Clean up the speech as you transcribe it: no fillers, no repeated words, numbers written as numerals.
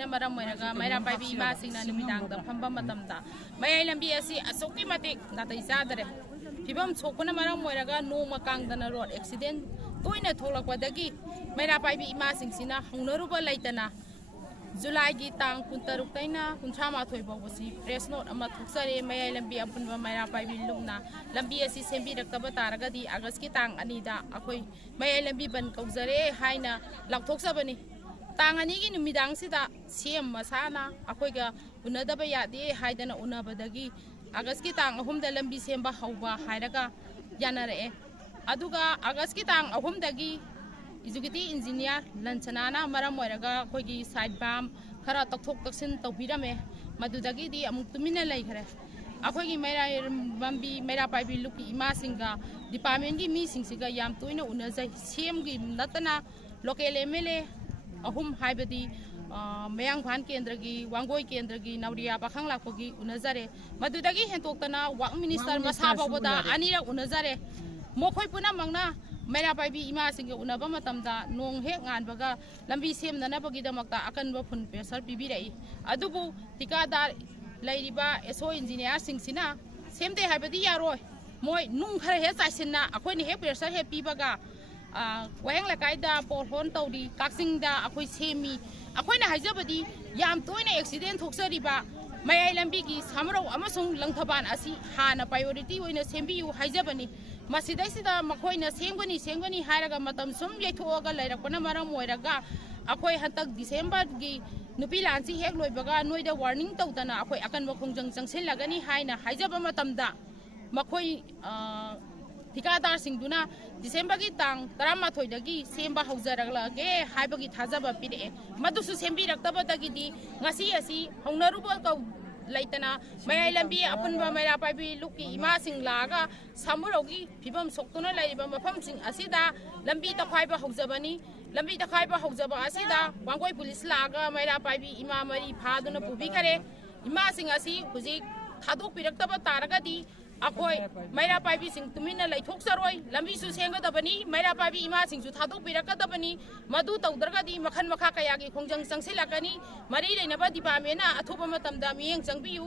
ꯑꯁꯤꯅ ꯃꯔꯝ ꯑꯣꯏꯔꯒ ꯃꯩꯔꯥ ꯄꯥꯏꯕꯤ ꯏꯃꯥꯁꯤꯡꯅ ꯅꯨꯃꯤꯗꯥꯡꯗ ꯐꯝꯕ ꯃꯇꯝꯗ ꯃꯌꯥꯏ ꯂꯝꯕꯤ ꯑꯁꯤ ꯑꯁꯨꯛꯀꯤ ꯃꯇꯤꯛ ꯅꯥꯇꯩ ꯆꯥꯗꯔꯦ ꯐꯤꯕꯝ ꯁꯣꯛꯄꯅ ꯃꯔꯝ ꯑꯣꯏꯔꯒ ꯅꯣꯡꯃ ꯀꯥꯡꯗꯅ ꯔꯣꯗ ꯑꯦꯛꯁꯤꯗꯦꯟ ꯇꯣꯏꯅ ꯊꯣꯛꯂꯛꯄꯗꯒꯤ ꯃꯩꯔꯥ ꯄꯥꯏꯕꯤ ꯏꯃꯥꯁꯤꯡꯁꯤꯅ ꯍꯧꯅꯔꯨꯕ ꯂꯩꯇꯅ ꯖꯨꯂꯥꯏꯒꯤ ꯇꯥꯡ 16ꯇꯩꯅ 38 ꯐꯥꯎꯕꯁꯤ ꯄ꯭ꯔꯦꯁ ꯅꯣꯠ ꯑꯃ ꯊꯣꯛꯆꯔꯦ ꯃꯌꯥꯏ ꯂꯝꯕꯤ ꯑꯄꯨꯟꯕ ꯃꯩꯔꯥ ꯄꯥꯏꯕꯤ ꯂꯨꯞꯅ ꯂꯝꯕꯤ ꯑꯁꯤ ꯁꯦꯝꯕꯤꯔꯛꯇꯕ ꯇꯥꯔꯒꯗꯤ ꯑꯥꯒꯁꯠꯀꯤ ꯇꯥꯡ 2ꯗ ꯑꯩꯈꯣꯏ ꯃꯌꯥꯏ ꯂꯝꯕꯤ ꯕꯟ ꯀꯧꯖꯔꯦ ꯍꯥꯏꯅ ꯂꯥꯎꯊꯣꯛꯆꯕꯅꯤ ꯇꯥꯡ 2ꯒꯤ ꯅꯨꯃꯤꯗꯥꯡꯁꯤꯗ ꯁꯤꯑꯦꯝ ꯃꯁꯥꯅ ꯑꯩꯈꯣꯏꯒ ꯎꯅꯗꯕ ꯌꯥꯗꯦ ꯍꯥꯏꯗꯅ ꯎꯅꯕꯗꯒꯤ ꯑꯥꯒꯁꯠꯀꯤ ꯇꯥꯡ 3ꯗ ꯂꯝꯕꯤ ꯁꯦꯝꯕ ꯍꯧꯕ ꯍꯥꯏꯔꯒ ꯌꯥꯅꯔꯛꯑꯦ ꯑꯗꯨꯒ ꯑꯥꯒꯁꯠꯀꯤ ꯇꯥꯡ 3ꯗꯒꯤ इजुकेटिव इंजीनियर लंचनाना मरम ओइरगा अखोइगी साइड बाम खरा तकथोक तकसिन तौबिरमे मदुदगिदी अमुक तुमिना लैखरे अखोइगी मैरा बम्बी मैरा पाइबी लुकी इमासिंगा डिपार्टमेंट की मीसिंगसिगा याम तोइना उनजै सेमगी नतना लोकल एमएलए अहुम हाइबदी मयांगफान केंद्र की वांगोई केंद्र की नवरिया पाखंग लाखोगी उनजरे मदुदगी हेंतोक्तना वाक मिनिस्टर मसा बाबोदा अनिरक उनजरे मोखोइ पुना मंगना मैरा पाइबी इमा सिंह उनब मतमदा नोंग हेक गानबगा लंबी सेमननबगीदमक्ता अकनब फुन प्रेसर पिबिरई अदुबु टिकादार लैरिबा एसओ इंजीनियर सिंगसिना सेमदे हाइबदी यारोय मोय नुंग खर हे चाइसिना अखोइनि हे प्रेसर हे पिबगा वहेंग लकाइदा पोलहोन तौरी काक्सिंगदा अखोइ सेमी अखोइना हाइजबदी याम तोइना एक्सीडेंट थोक्सरिबा मयाई लंबी की सामरो अमसुंग लंगथबान असी हाना प्रायोरिटी ओइना सेमबियु हाइजबनी मसीदा मखोइना सेमगनी हायरगा मतम सुम येथोगा लैरकपना मरम ओइरगा अखोइ हतक डिसेंबर की नुपी लांसी हेक लोइबगा नोइदा वार्निंग तौदना अखोइ अकनबा खोंजंग चंगसिनलगनी हायना हाइजबा मतमदा मखोइ ठिकादार सिंगदुना डिसेंबर की तांग 18 दगी सेमबा हौजरगलागे हाइबगी थाजबा पिरे मदुसु सेमबिरक्तबदगिदी ngasi asi हौनरुबा कौ लैतना मयाई लंबी अपुनबा मैरा पाइबी लुकी इमा सिंग लागा सामुरोगी फिबम सोक्तुना लैरिबा मफमसिंग असिदा लंबी तखाइबा हौजबनी लंबी तखाइबा हौजबा असिदा वांगोई पुलिस लागा मैरा पाइबी इमा मरी फादुना पुबी करे इमा सिंग असि हुजिक थादोक पिरक्तबा तारगदी अखोई मैरा पाइबी सिंग तुमिना लैथोक्सरोय लंबी सु सेंगदबनी मैरा पाइबी इमा सिंग सु थादोक पिरक्कदबनी मदु तौदरगदी मखन मखा कयागी खोंजंग चंगसिलकनी मरी लेनबा डिपार्टमेंटना अथोबा मतमदा मियेंग चंगबियु